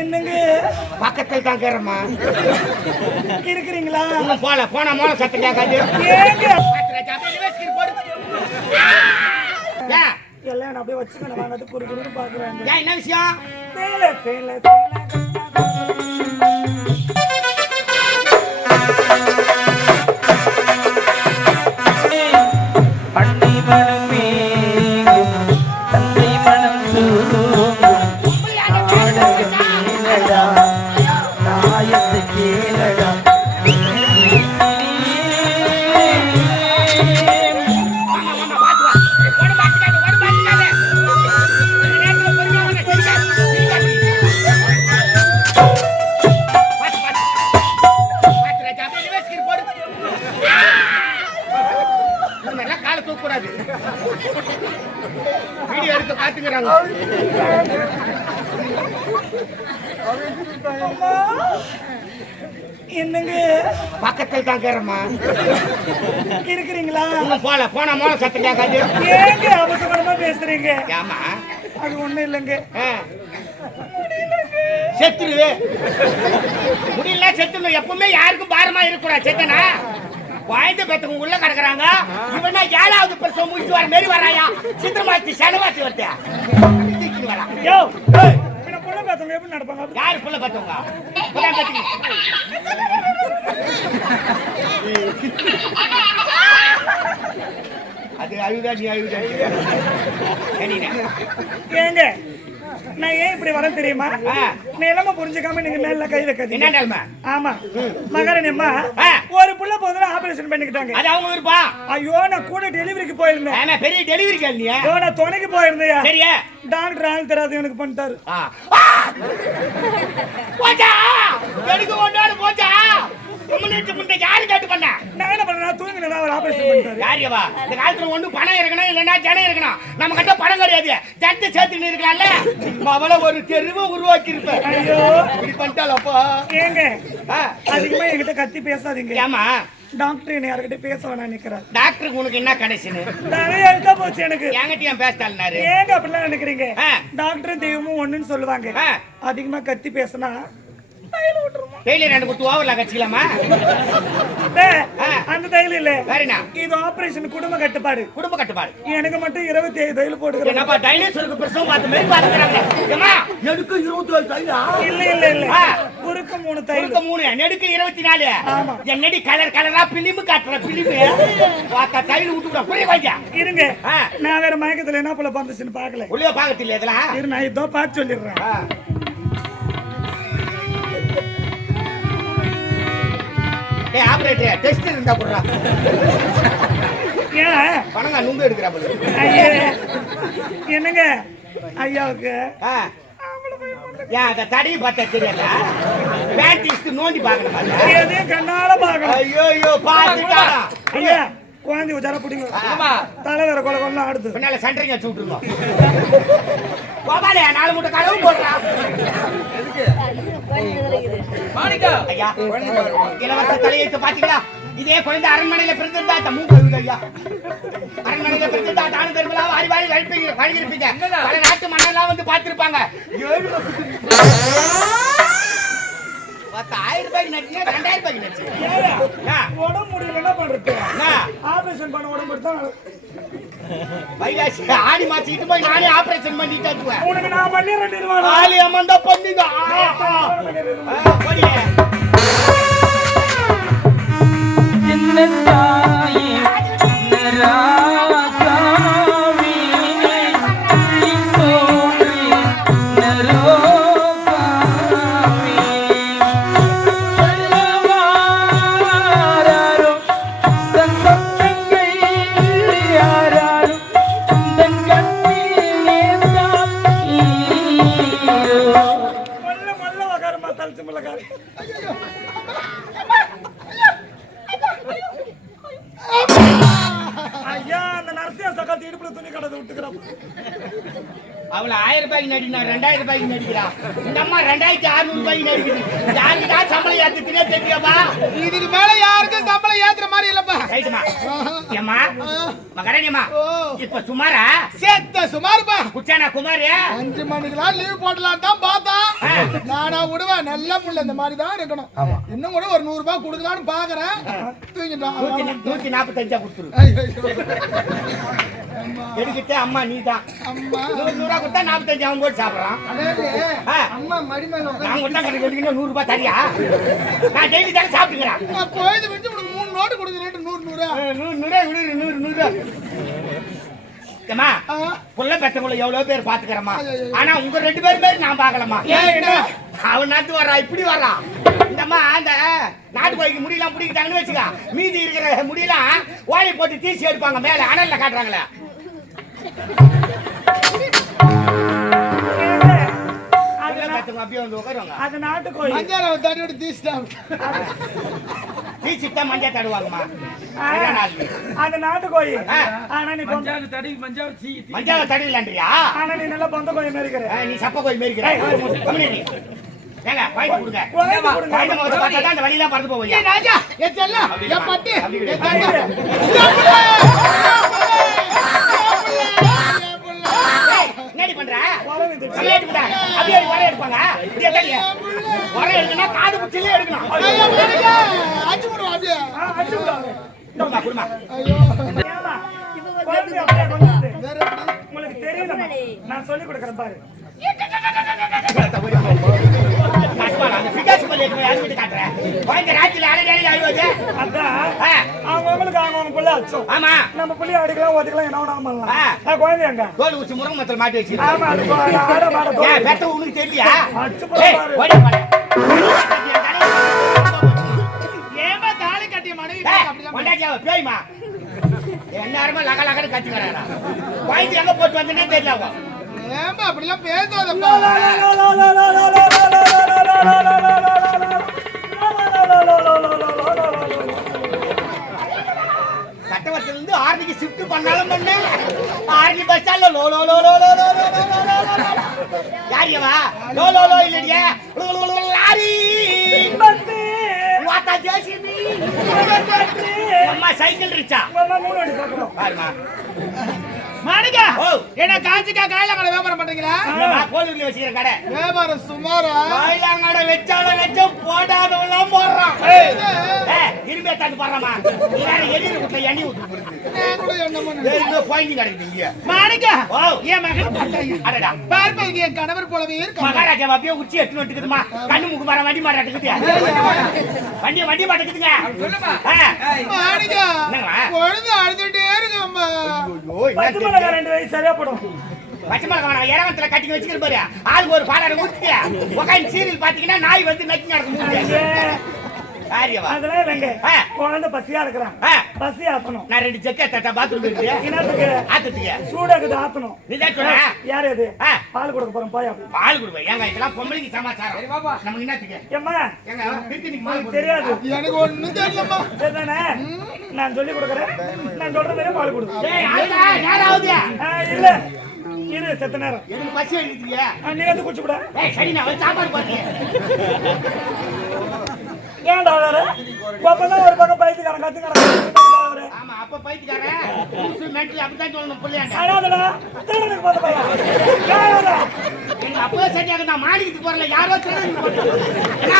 என்னங்க? பக்கத்தில் தான் இருக்கிறீங்களா? போல போன மோன சத்தம் கேட்காது. ஏங்க. எல்லாம் நான் அப்படியே வச்சுக்கணும் வாங்கிறது குறு குறுன்னு என்ன விஷயம்? சேலை சேலை சேலை. வீடியோ எடுத்து பாத்துக்கிறாங்க என்னங்க? பக்கத்தில் தான் இருக்கிறம்மா இருக்கிறீங்களா? போல போன மோன சத்தம் கேட்காது. ஏங்க அவசரமா பேசுறீங்க? ஏமா அது ஒண்ணும் இல்லைங்க. செத்துரு முடியல செத்துரு எப்பவுமே யாருக்கும் பாரமா இருக்கக்கூடாது செத்தனா. வாழ்ந்து பெத்தவங்க உள்ள கிடக்குறாங்க. இவனா ஏழாவது பிரசவம் முடிச்சு வர மாரி வராயா சித்திரமாத்தி சனவாத்தி வருது. யோ புள்ள பார்த்தவங்க எப்படி நடப்பாங்க? யாரு புள்ள பெத்தவங்க. அது அழுதா நீ அழுதா? ஏங்க நான் ஏன் இப்படி வரேன் தெரியுமா? ஆ. நிலைமை புரிஞ்சுக்காம நீங்க மேல கை வைக்காதீங்க. என்ன ஆமா. மகாராணி அம்மா ஆ. ஒரு புள்ள போதும் ஆபரேஷன் பண்ணிக்கிட்டாங்க. அது அவங்க விருப்பம் ஐயோ நான் கூட டெலிவரிக்கு போயிருந்தேன். பெரிய டெலிவரி கேள் நீ ஐயோ நான் துணைக்கு போயிருந்தேன் சரியா டாக்டர் ஆள் தெரியாது எனக்கு பண்ணிட்டாரு! போச்சா? எனக்கு ஒன்றோடு போச்சா? முன்னிட்டு முன்ன யாரு கேட்டு பண்ண நான் என்ன பண்ணேன் தூங்கினா அவர் ஆபரேஷன் பண்ணிட்டாரு யாரியவா இந்த காலத்துல ஒண்ணு பணம் இருக்கணும் இல்லைன்னா ஜனம் இருக்கணும். நம்ம கிட்ட பணம் கிடையாது. ஜனத்தை சேர்த்துன்னு இருக்கலாம்ல. அவளை ஒரு தெருவை உருவாக்கி இருப்ப ஐயோ. இப்படி பண்ணிட்டாலப்பா ஏங்க. அதிகமா என்கிட்ட கத்தி பேசாதீங்க. ஏமா டாக்டர் என்ன யார்கிட்ட பேச வேணாம் நிக்கிறார் டாக்டருக்கு உனக்கு என்ன கடைசின்னு? நிறைய போச்சு எனக்கு. என்கிட்ட ஏன் பேசிட்டாருனாரு ஏங்க அப்படிலாம் நினைக்கிறீங்க. டாக்டர் தெய்வமும் ஒண்ணுன்னு சொல்லுவாங்க. அதிகமா கத்தி பேசினா டெய்லி ரெண்டு குத்து ஓவர்ல. அந்த தையல் இல்ல. வேறனா இது ஆபரேஷன் குடும்ப கட்டுப்பாடு. குடும்ப கட்டுப்பாடு. எனக்கு மட்டும் இருபத்தி ஏழு தையல் போட்டுக்கிறேன். என்னப்பா டைனோசருக்கு பிரசவம் பார்த்த மாதிரி பாத்துக்கிறாங்க ஏமா நெடுக்கு இருபத்தி ஏழு தைலா இல்ல இல்ல. இல்ல. குறுக்க மூணு தையல். குறுக்க மூணு நெடுக்கு இருபத்தி நாலு ஆமா. என்னடி கலர் கலரா பிலிமு காட்டுற பிலிமு பார்த்தா தையல் விட்டுக்கூட புரிய வாங்க இருங்க. ஆ. நான் வேற மயக்கத்துல என்ன போல பந்துச்சுன்னு பாக்கல உள்ளே பாக்கத்தில்ல இதெல்லாம்? இரு நான் இதோ பார்த்து சொல்லிடுறேன். ஏய் ஆபரேட்டர் டெஸ்ட் இருந்தா போடுறா. ஏன்? பணங்க நுங்கு எடுக்கிறா போல என்னங்க? ஐயாவுக்கு. ஏன் அந்த தடையை பார்த்தா தெரியல பேண்டிஸ்ட் நோண்டி பார்க்கணும் பாரு. எதையும் கண்ணால பாக்கலாம் ஐயோ ஐயோ பார்த்துட்டாரா ஐயா குழந்தை உச்சார பிடிங்க. ஆமா. தலை வேற கொலை கொள்ள ஆடுது. பின்னால சென்டரிங் வச்சு விட்டுருந்தோம் கோபாலே நாலு மூட்டை களவு போடுறான் ஐயா இளவரச தலையெழுத்து பாத்தீங்களா இதே குழந்தை அரண்மனையில பிறந்திருந்தா இந்த மூக்கு ஐயா. அரண்மனையில பிறந்திருந்தா தானு தருமலா வாரி வாரி வழிப்பீங்க வழியிருப்பீங்க. பல நாட்டு மன்னர்லாம் வந்து பார்த்திருப்பாங்க. ஏழு. பத்து ஆயிரம் ரூபாய்க்கு நடிச்சு ரெண்டாயிரம் ரூபாய்க்கு நடிச்சு ஏயா, உடம்பு முடியல என்ன பண்றது? என்ன? ஆபரேஷன் பண்ண உடம்பு தான் வைகாசி ஆடி மாசம் இட்டு போய் நானே ஆபரேஷன் பண்ணிட்டு உனக்கு நான் பண்ணிடுறேன் அம்மன் தான் பண்ணுங்க ஆ, ஆ. இந்த அம்மா ரெண்டாயிரத்தி அறுநூறு ரூபாய்க்கு நடிக்குது யாருக்குடா சம்பளம் ஏத்துக்குனே தெரியாமா இதுக்கு மேல யாருக்கும் சம்பளம் ஏத்துற மாதிரி இல்லப்பா. ரைட்டுமா. ஏம்மா மகரணியம்மா இப்ப சுமாரா? சேத்த சுமாருப்பா. குச்சானா குமாரு? அஞ்சு மணிக்கெல்லாம் லீவ் போடலாம் தான் பார்த்தா. நானா விடுவேன். நல்ல புள்ள இந்த மாதிரி தான் இருக்கணும். இன்னும் கூட ஒரு நூறு ரூபாய் கொடுக்கலாம்னு பாக்குறேன் தூங்கிட்டான் நூத்தி நாற்பத்தஞ்சா கொடுத்துரு. ஐயோ, ஐயோ. எடுக்கிட்டே அம்மா நீ தான் அம்மா. நூறு நூறா கொடுத்தா நாற்பத்தஞ்சு அவன் போட்டு சாப்பிடறான். அம்மா மடிமேல நான் கொடுத்தா கடைக்கு எடுக்கணும் நூறு ரூபாய் தரியா? நான் டெய்லி தானே சாப்பிட்டுக்கிறேன். நான் போயிட்டு வந்து உனக்கு மூணு நோட்டு கொடுக்குறேன் நூறு நூறா? நூறு நூறு நூறு நூறு நூறு. ஏம்மா ஆ. புள்ள பெத்தவங்கள எவ்வளவு பேர் பாத்துக்கிறமா. ஆனா உங்க ரெண்டு பேரும் பேர் நான் பாக்கலமா? அவன் நாட்டு வர்றா இப்படி வர்றா. இந்தம்மா அந்த நாட்டு கோழிக்கு முடியெல்லாம் பிடிக்கிட்டாங்கன்னு வச்சுக்க. மீதி இருக்கிற முடியெல்லாம் ஓலை போட்டு தீசி எடுப்பாங்க மேல அனல்ல காட்டுறாங்களே. அப்படியே வந்து உட்காருவாங்க. அது நாட்டுக்கோழி. மஞ்சால தண்ணி விட்டு தீசிட்டான் தீசிட்டு மஞ்சள் தடுவாங்கம்மா. அது நாட்டுக்கோழி. ஆனா நீ பொந்த- மஞ்சாவை தடவிலான்றியா ஆனா நீ நல்லா பொந்த கோழி மாதிரி இருக்கிற. ஆ, நீ சப்ப கோயில் மேரிக்கிற ஏங்க பாய்ட்டு கொடுங்க. குழந்தை கொடுங்க. பாய்ட்டு முகத்தை பார்த்தா தான் அந்த வழியெல்லாம் பறந்து போவீங்க ஏய் ராஜா என் செல்லம் என் பட்டி. அப்படி என் அப்படியே உரை எடுப்பாங்க. உரை எடுக்கணும் காது குச்சிலே எடுக்கணும் அச்சு விடுவோம் அப்படியே? அச்சு விடுவாங்க உங்களுக்கு தெரியும் நான் சொல்லி கொடுக்குறேன் பாரு. சொல்லி ஹாஸ்பிட்டல் காட்டுறேன் குழந்தை ராத்திரில அலையாளி அழுவது அவங்களுக்கு அவங்க பிள்ளை அச்சோம் மாட்டி வச்சு ஆமா அது ஆட மாட ஏய் பெத்த உனக்கு எல்லாருமே லக லகன்னு கத்துக்கிறாரா குழந்தை எங்க போட்டு வந்தேன்னே தெரியல ஏமா அப்படிலாம் பேசாதப்பா இருந்து ஆரணிக்கு ஷிஃப்ட் பண்ணாலும் பண்ண ஆரணி பஸ் ஸ்டாண்ட்ல லோ லோ லோ லோ லோ லோ லோ லோ லோ லோ லோ லோ யாரியவா லோ லோ லோ இல்லடியே லோ லோ லோ லாரி பத்து. வாத்தா ஜேசிபி பத்து. அம்மா சைக்கிள் ரிச்சா மூணு அடி. பாருமா மாணிக்க என்ன காஞ்சிக்கா காயிலாங்கடை வியாபாரம் பண்றீங்களா? கடை. வியாபாரம் சுமாரா? காயிலாங்கடை வச்சால வச்ச போடாதவெல்லாம் போடுறான். இரும்பே தாண்டி போடுறாமா? வேற எதிர என் கணவர் போலவே இருக்கு அப்படியே உச்சி எட்டு நட்டுக்குதுமா கண்ணு முக்கு மரம் வண்டி மாட எடுக்குது வண்டி அழுதுட்டே இருக்கு மிளகாய் ரெண்டு வயசு சரியா போடும். பச்சை மிளகாய் இறவத்துல கட்டி வச்சுக்கிற பாரு ஆளுக்கு ஒரு ஊத்தி உட்காந்து சீரியல் பாத்தீங்கன்னா நாய் வந்து நக்கி நடக்கும் ஐயே, காரியவா அதெல்லாம் இல்லைங்க. ஆ. குழந்தை பசியா இருக்கிறான் ஆ, பசி ஆத்தணும். நான் ரெண்டு செக்க தட்டா பாத்ரூம் இருக்கு. என்னத்துக்கு? சூடாக்குது ஆத்தணும். நீ தான் சொன்ன. யாரு. பால் கொடுக்க போறோம் போயா பால் கொடுப்பேன் ஏங்க இதெல்லாம் பொம்பளைக்கு சமாச்சாரம். என்னத்துக்கு? ஏம்மா? ஏங்க தெரியாது. எனக்கு ஒண்ணும் தெரியலம்மா. சரிதானே? நான் சொல்லி கொடுக்குறேன். நான் சொல்ற மாதிரி பால் கொடு. ஏய் அழுதா? நேரம் ஆகுது. ஆ, இல்ல. இரு செத்த நேரம். எனக்கு பசி ஆ, நீ வந்து குடிச்சு கூட ஏய் சரி நான் வந்து சாப்பாடு வேற அப்பதான் ஒரு பக்கம் பைத்துக்காரன் கத்துக்காரன் ஆமா அப்ப பைத்தியக்காரன். புதுசு மென்டல் அப்படித்தான் சொல்லணும் பிள்ளையாண்ட. அனாதடா திருடனுக்கு? எங்க அப்பவே சரியாக நான் மாடிக்கிட்டு போறல யாரோ திருடன் என்ன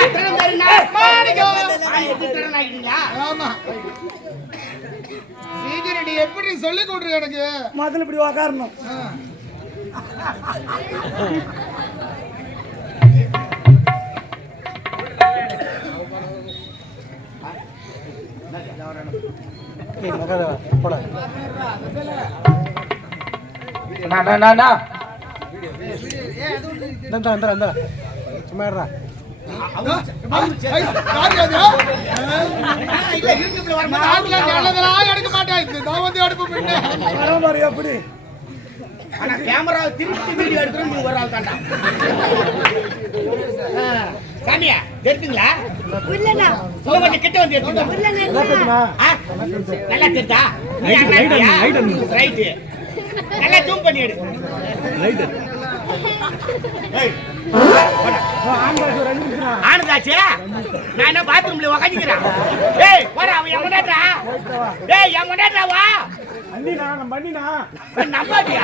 திருடன் பேரு என்ன? மாணிக்கா மாடிக்கிட்டு திருடன் ஆகிட்டீங்களா ஆமா. சீக்கிரம் நீ எப்படி சொல்லி கொடுற எனக்கு? முதல்ல இப்படி உக்காரணும். சும்மாடுறா எடுக்க மாட்டேன் எப்படி ஆனா கேமரா திருப்பி வீடியோ எடுக்கிறோம் நீ ஒரு ஆள் தாண்டா சாமியா எடுத்துங்களா கிட்ட வந்து நல்லா தெரிஞ்சா ரைட்டு. நல்லா ஜூம் பண்ணி எடு. ஆனதாச்சு நான் என்ன பாத்ரூம்ல உக்காஞ்சிக்கிறேன் ஏய் வர அவன் என் முன்னாடிரா ஏய் என் முன்னாடிரா வா. அண்ணினா நம்ம அண்ணினா நம்பாதியா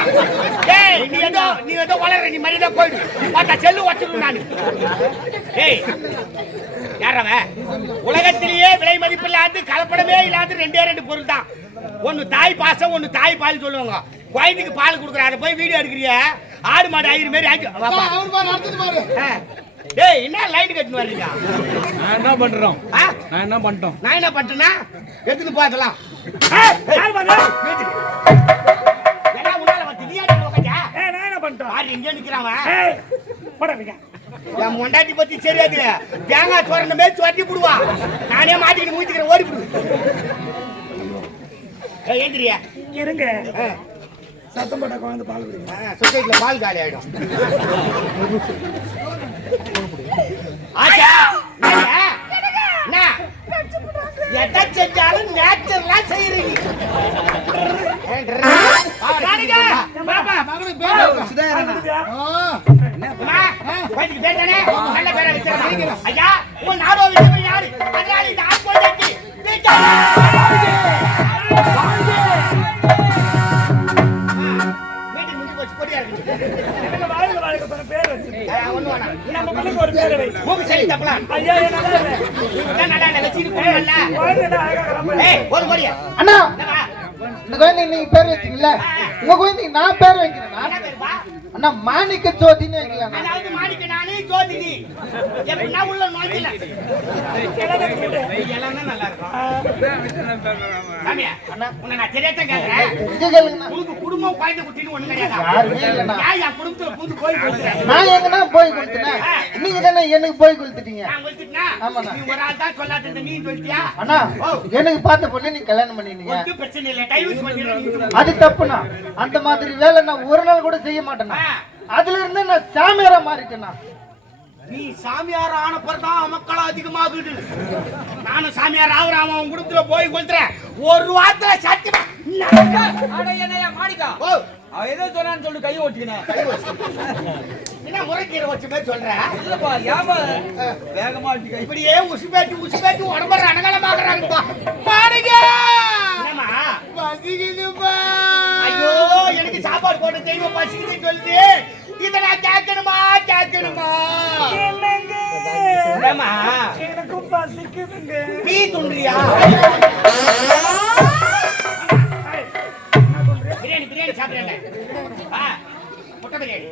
ஏய் நீ ஏதோ நீ ஏதோ வளர நீ மரியாதை போயிடு. பார்த்தா செல்லு வச்சிருக்கணும் நான். ஏய் யாரவன் உலகத்திலேயே விலை மதிப்பு இல்லாத கலப்படமே இல்லாத ரெண்டே ரெண்டு பொருள் தான் ஒன்னு தாய் பாசம் ஒன்னு தாய் பால் சொல்லுவாங்க. குழந்தைக்கு பால் கொடுக்குற அதை போய் வீடியோ எடுக்கிறிய? ஆடு மாடு ஆயிரம் மாரி ஆச்சு டேய் என்ன லைட் கட்டின்னு வர்றீங்க? நான் என்ன பண்றோம்? நான் என்ன பண்ணிட்டோம்? நான் என்ன பண்ணிட்டேன்னா எடுத்துட்டு போதலாம் யார் பண்ணா? என்ன உன்னால வந்து நீ அடி உக்காச்சா ஏய், நான் என்ன பண்ணிட்டோம் பாரு இங்கே நிக்கிறான். ஏய், போடா நீங்க. என் மொண்டாட்டி பத்தி தெரியாது. தேங்காய் சோரண்ட மேய்ச்சி வட்டி போடுவா. நானே மாட்டிக்கிட்டு மூச்சிக்கிறேன் ஓடி போடு ஏந்திரியா? இருங்க. சத்தம் போட்டா குழந்தை பால் சொசைட்டில பால் காலி ஆயிடும். ஆச்சா. எதை செஞ்சாலும் நேச்சுரலா செய்யறீங்க பேர் நல்ல ஐயா மரியா அண்ணா என்னவா இந்த குழந்தைக்கு நீங்க பேர் வச்சீங்கல்ல உங்க குழந்தைக்கு நான் பேர் பேருப்பா அண்ணா மாணிக்க வைக்கலாம் அதாவது மாணிக்க நானே ஜோதினி எப்படின்னா உள்ள நோய்க்கல எல்லாம் நல்லா இருக்கும் சாமியா உன்னை நான் தெரியாத கேட்கிறேன் இங்க கேளுங்கண்ணா. உனக்கு குடும்பம் குழந்தை குட்டின்னு ஒண்ணு யாருமே கிடையாது இல்லைண்ணா. ஏன் என் குடும்பத்துல புது கோயில் கொடுத்துறேன் நான் எங்கன்னா போய் கொடுத்தேன் நீங்க தானே எனக்கு போய் கொடுத்துட்டீங்க நான் கொடுத்துட்டா ஆமாண்ணா. நீ ஒரு ஆள் தான் சொல்லாத நீ சொல்லிட்டியா? அண்ணா எனக்கு பார்த்த பொண்ணு நீ கல்யாணம் பண்ணினீங்க. ஒன்றும் பிரச்சனை இல்லை. டைவர்ஸ் பண்ணிடுறேன். அது தப்புண்ணா. அந்த மாதிரி வேலை நான் ஒரு நாள் கூட செய்ய மாட்டேண்ணா. ஆ. அதுல இருந்து நான் சாமியாரா மாறிட்டேண்ணா நீ சாமியார் ஆன தான் மக்கள் அதிகமாகுது. நானும் சாமியார் ஆகுறாம உன் குடும்பத்துல போய் கொளுத்துறேன். ஒரு வாரத்துல சத்தியமா ஓ. அவ ஏதோ சொன்னான்னு சொல்லி கையை ஓட்டிக்கினேன் என்ன முறைக்கீரை வச்ச மாதிரி சொல்ற? இல்லப்பா ஏமா? வேகமா கை இப்படியே உசுப்பேட்டி உசுப்பேட்டி உடம்புற அனகலமாகறாங்கப்பா பாருங்க என்னம்மா பசிக்குதுப்பா. பசிக்குதுன்னு சொல்லுது இதை நான் கேட்கணுமா? கேட்கணுமா? எனக்கும் பசிக்குதுங்க. என்ன பண்றீங்க? பிரியாணி பிரியாணி சாப்பிடுறேன் ஆ முட்டை பிரியாணி.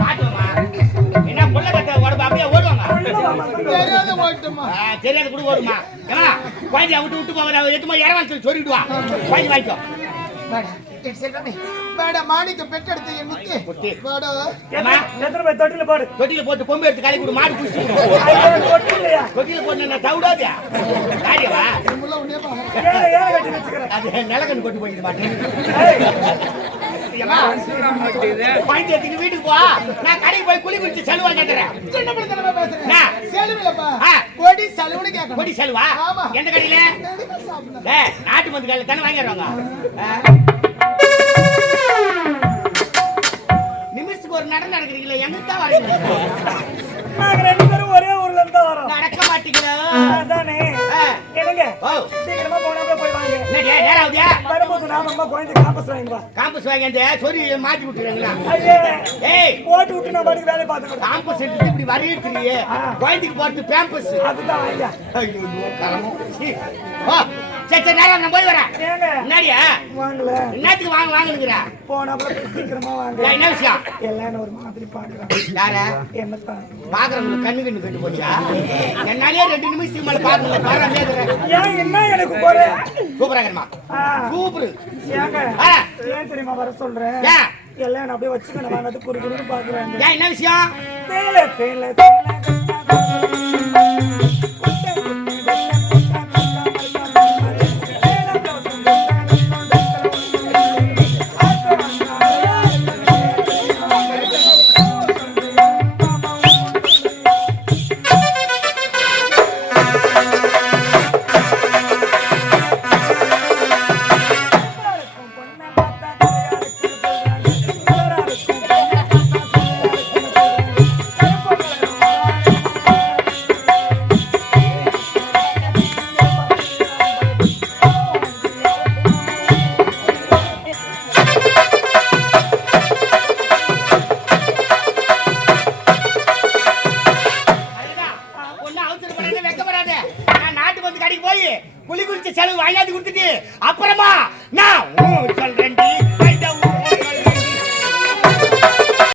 பாத்துமா என்ன புள்ள கட்ட உடம்பு அப்படியே ஓடுவாங்க. தெரியாத கூட ஓடுமா? ஏமா குழந்தைய விட்டு விட்டு போவ எட்டுமா இறவான் சொல்லி சொல்லிடுவா? குழந்தை வாங்கிக்கோ. வேடா, மாணிக்க பெற்றெடுத்த என் முத்து. எத்தனை பேர் தொட்டில போடு. தொட்டில போட்டு பொம்பை எடுத்து கலை கொடு மாடு குடிச்சு? தொட்டில போட்டு என்ன தவிடாதே. காரியவா நிலக்கண்ணு கொண்டு எடுத்துட்டு வீட்டுக்கு போ. நான் கடைக்கு போய் குளி குளிச்சு செலவா. ஆ. கொடி செலவுன்னு கேட்கணும். கொடி செலவா. எந்த கடையில? நாட்டு மருந்து கடையில தானே வாங்கிடுவாங்க நிமிஷத்துக்கு ஒரு நடை நடக்கிறீங்களே? எங்க தான் வரீங்க நாங்க ரெண்டு பேரும் ஒரே ஊர்ல இருந்து வரோம். நடக்க மாட்டீங்களா? அதானே. என்னங்க? சீக்கிரமா போனாப்ல போய் வாங்க ஆகுதியா? வரும்போது நாம அம்மா குழந்தை காப்பஸ் வாங்கி வா. காம்பஸ் வாங்கி அந்த விட்டுருங்களா ஐயே. ஏய். போட்டு விட்டு நான் பாட்டுக்கு வேலையை பார்த்துக்கிட்டேன் காம்பஸ் எடுத்து இப்படி வரையிருக்கிறியே குழந்தைக்கு போட்டு பேம்பஸ் அதுதான் ஐயா. சரி சரி நேரம் நான் போய் வரேன். என்னடியா வாங்கல. என்னத்துக்கு வாங்க வாங்குனுக்குறா போனாப்ல போய் சீக்கிரமா வாங்க. என்ன விஷயம்? எல்லாம் ஒரு மாதிரி யார? பாக்குறவங்களுக்கு கண்ணு கண்ணு கட்டு போச்சா? என்னாலே ரெண்டு நிமிஷத்துக்கு மேல பாக்கணும் என்ன எனக்கு குறை சூப்பரா ஆ. ஏன் தெரியுமா வர சொல்றேன்? எல்லாம் அப்படியே வச்சுக்கணும் வாங்கிறது குறு குறுன்னு பாக்குறாங்க. ஏன் என்ன விஷயம்?